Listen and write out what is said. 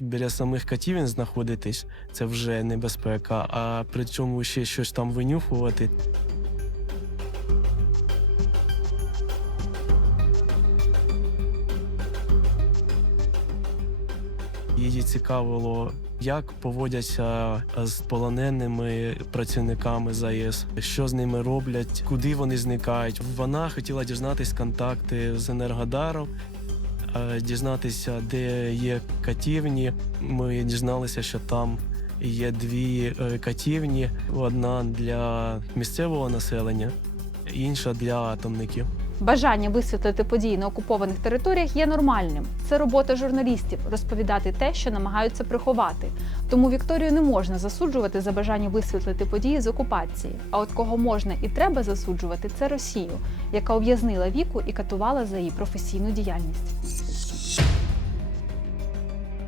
навіть біля самих катівень знаходитись, це вже небезпека, а при цьому ще щось там винюхувати. Її цікавило, як поводяться з полоненими працівниками ЗАЕС, що з ними роблять, куди вони зникають. Вона хотіла дізнатись контакти з Енергодаром, дізнатися, де є катівні. Ми дізналися, що там є дві е, катівні: одна для місцевого населення, інша для атомників. Бажання висвітлити події на окупованих територіях є нормальним. Це робота журналістів розповідати те, що намагаються приховати. Тому Вікторію не можна засуджувати за бажання висвітлити події з окупації. А от кого можна і треба засуджувати, це Росію, яка ув'язнила віку і катувала за її професійну діяльність.